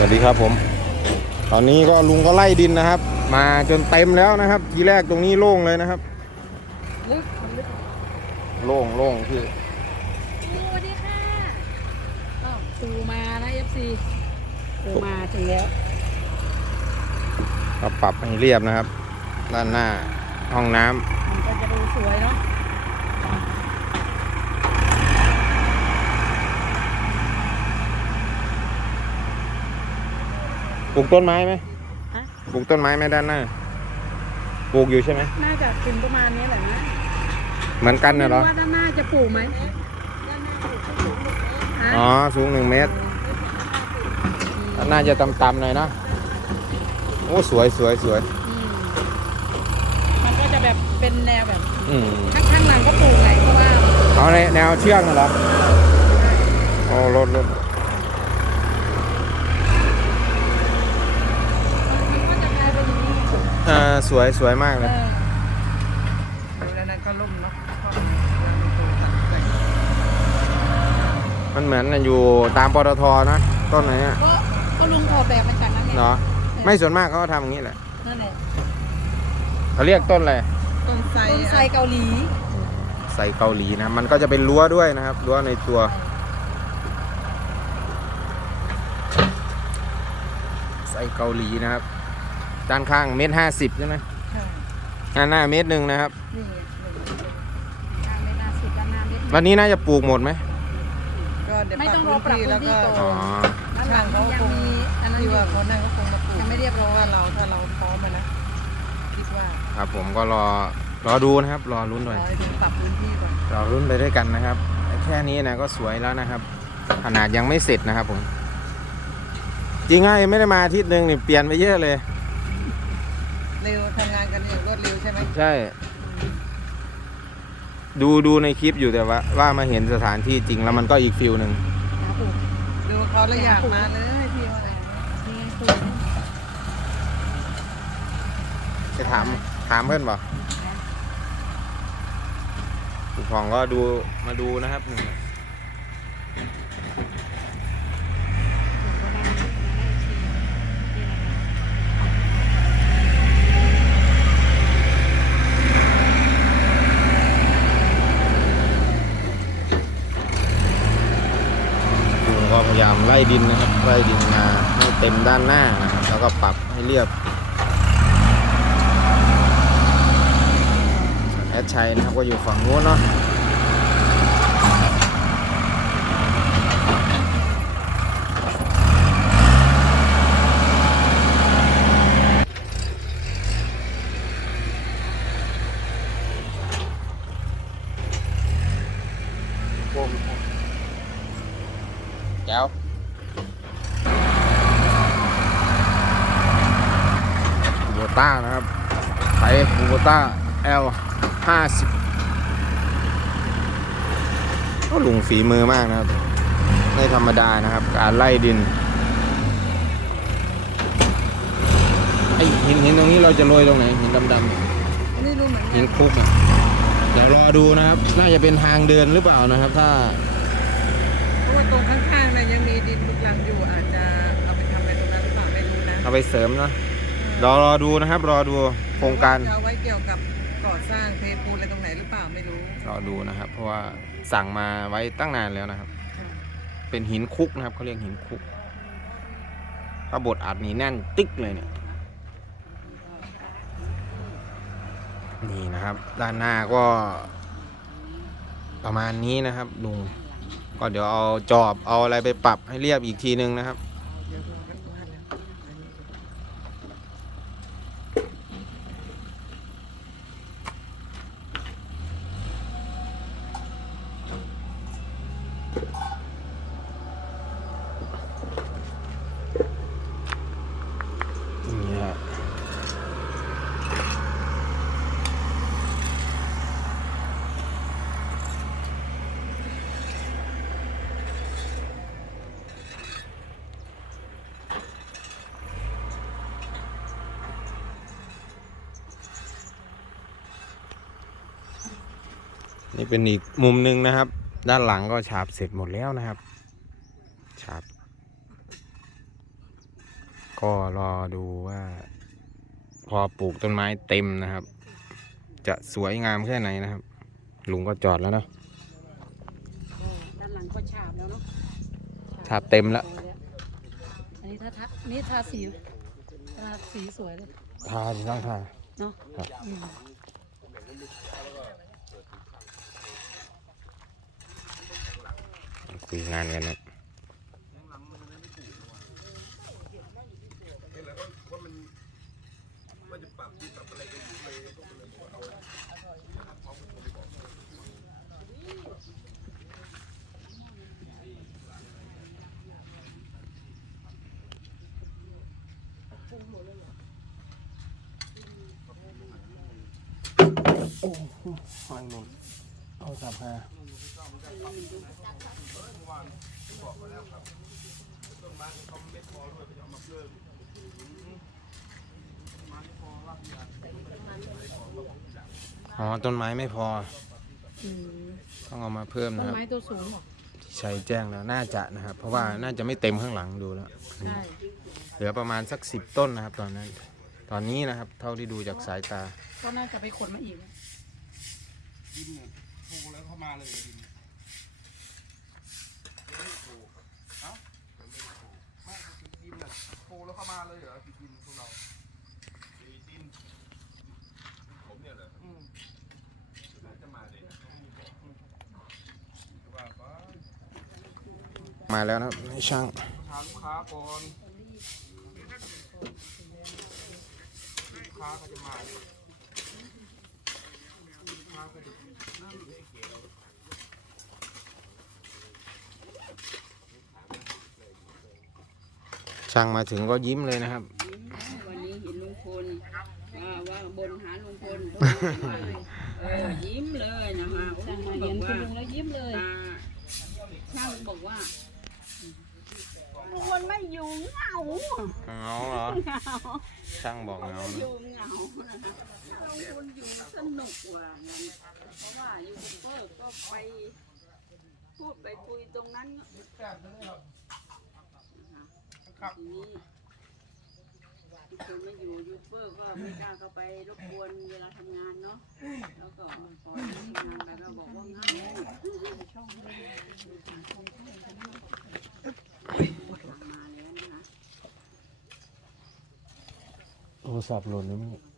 สวัสดีครับผม ตอนนี้ก็ลุงก็ไล่ดินนะครับ มาจนเต็มแล้วนะครับ ทีแรกตรงนี้โล่งเลยนะครับลึกมันลึกโล่งโล่งคือสวัสดีค่ะอ้าวปูมานะเอฟซีปูมาถึงแล้วก็ปรับให้เรียบนะครับ ด้านหน้าห้องน้ำมันก็จะดูสวยเนาะ ลูกต้นไม้ไหมฮะ ปลูกต้นไม้ไหมด้านหน้าปลูกอยู่ใช่ไหมน่าจะถึงประมาณนี้แหละนะเหมือนกันไม่นะเหรรู้อว่าด้านหน้าจะปลูกไหมด้านหน้าปลูกสูงฮะอ๋อ สูงหนึ่งเมตรด้านหน้าจะต่ำๆหน่อยนะโอ้สวยสวยสวย อืมมันก็จะแบบเป็นแนวแบบอืมข้างข้างหลังก็ปลูกไงเพราะว่าเอาในแนวเชือกน่ะเหรอโอ้รถรถ มันก็จะกลายเป็นอย่างนี้ อ่า สวยสวยมากเอเลยอแล้วนั้นก็ล่มเนาะมันเหมือนอยู่ตามปตทนะต้นไหนอะก็ก็ลุงถอดแบบมาจากนั้นไงเนาะไม่ส่วนมากเขาก็ทำอย่างนี้แหละนั่นแหละเขาเรียกต้นอะไรต้นไทรต้นไทรเกาหลีใส่เกาหลีนะมันก็จะเป็นรั้วด้วยนะครับรั้วในตัวใส่เกาหลีนะครับ ด้านข้างเมตรห้าสิบใช่ไหมค่ะด้านหน้าเมตรหนึ่งนะครับ นี่ไงทางไม่น่าสุดด้านหน้านิดนึงวันนี้น่าจะปลูกหมดไหมก็เดี๋ยวไม่ปรับต้องรพื้อนปรับที่แล้วก็พื้นที่ก่อ๋ออด้านหลังนี่ยังมีอันนั้นอที่ยู่ว่าเขานั่งก็คงมาปลูกยังไม่เรียบร้อยว่าเราถ้าเราพร้อมอะนะคิดว่าครับผมก็รอรอดูนะครับ รอรุ้นหน่อยขอให้ถึงปรับพื้นที่ก่อนรอรุ้นไปด้วยกันนะครับ แค่นี้นะก็สวยแล้วนะครับ ขนาดยังไม่เสร็จนะครับผม จริงไงไม่ได้มาอาทิตย์หนึ่งนี่เปลี่ยนไปเยอะเลย เร็วทำงานกันอย่างรวดเร็วใช่ไหมใช่ ดูดูในคลิปอยู่แต่ว่า ว่ามาเห็นสถานที่จริงแล้วมันก็อีกฟิลหนึ่งนะปลูกดูเขาแล้วอยากมาเลยพี่ว่าอะไรนี่ไงปลูกจะถามถามเพื่อนบ่ผู้ปกครองก็ดูมาดูนะครับหนึ่ง ก็ได้นะได้ทีนี่นะคะ ลุงก็พยายามไล่ ดินนะครับไล่ดินมาให้เต็มด้านหน้านะครับแล้วก็ปรับให้เรียบแอดชัยนะครับก็อยู่ฝั่งนู้นเนาะ ต้านะครับไปคูโบต้า L ห้าสิบก็ลุงฝีมือมากนะครับไม่ธรรมดานะครับ การไล่ดินไอหินหินตรงนี้เราจะโรยตรงไหนหินดำไม่รู้เหมือนๆกัหินนคลุกอะเดี๋ยวรอดูนะครับ น่าจะเป็นทางเดินหรือเปล่านะครับ ถ้าเพราะว่าตรงข้างๆเนี่ยยังมีดินลุกลังอยู่อาจจะเอาไปทำอะไรตรงนั้นหรือเปล่าไม่รู้นะเอาไปเสริมเนาะ รอรอดูนะครับ รอดูโครงการจะเอาไว้เกี่ยวกับก่อสร้างเทปูนอะไรตรงไหนหรือเปล่าไม่รู้รอดูนะครับ เพราะว่าสั่งมาไว้ตั้งนานแล้วนะครับเป็นหินคุกนะครับเขาเรียกหินคุกถ้าบดอัดนี่แน่นติ๊กเลยเนี่ยนี่นะครับ ด้านหน้าก็ ประมาณนี้นะครับลุงก็เดี๋ยวเอาจอบเอาอะไรไปปรับให้เรียบอีกทีนึงนะครับ เดี๋ยวดูกันว่าแล้วอันนี้ นี่ฮะ นี่เป็นอีกมุมหนึ่งนะครับ ด้านหลังก็ฉาบเสร็จหมดแล้วนะครับ ฉาบ ก็รอดูว่า พอปลูกต้นไม้เต็มนะครับ จะสวยงามแค่ไหนนะครับ ลุงก็จอดแล้วเนาะด้านหลังก็ฉาบแล้วเนาะฉาบเต็มแล้ว อันนี้ทาทานี่ทาสีทาสีสวยเลย ทาที่ต้องทาเนาะครับ อืม คุยงานกันนะโอ้โหหอยหมุน เอาสับฮะอ๋อต้นไม้ไม่พอ อืมต้องเอามาเพิ่มต้นะนครับ ไม้ตัวสูงเหรอที่ชัยแจ้งแล้วน่าจะนะครับ เพราะว่าน่าจะไม่เต็มข้างหลังดูแล้ว ใช่เหลือประมาณสักสิบต้นนะครับ ตอนนั้น ตอนนี้นะครับ เท่าที่ดูจากสายตา ก็น่าจะไปขนมาอีกนะดินเนี่ย โทรแล้วเข้ามาเลยดินเอ้าไม่คือดินน่ะโทรแล้วเข้ามาเลยเหรอคือดินพวกเราดินผมเนี่ยเหรออืมน่าจะมาเลยนะอืมว่าไปมาแล้วนะครับช่างถามลูกค้าก่อนลูกค้าก็จะมาลูกค้าก็จะนั่งอยู่ให้เก๋เรา ช่างมาถึงก็ยิ้มเลยนะครับ วันนี้เห็นลุงพลว่าว่าบนหาลุงพลเออยิ้มเลยนะคะโอ้ช่างมาบเห็อนกคุณว่าลุงแล้วยิ้มเลย ตาช่างบอกว่า ลุงพลไม่อยู่เหงาเหงาเหรอเหงาช่างบอกเหงาอนะยู่เหงานะคะลุงพลอยู่สนุกกว่างั้นเพราะว่ายูทูบเบอร์ก็ไปพูดไปคุยตรงนั้นนะคะทีนี้ทุกคนไม่อยู่ยูทูบเบอร์ก็ไม่กล้าเข้าไปรบกวนเวลาทำงานเนาะแล้วก็พอทำงานไปก็บอกว่าง่ายมาแล้วนะคะ โท รศัพท์หล่นนี่มั้ยขอบคุณค่ะ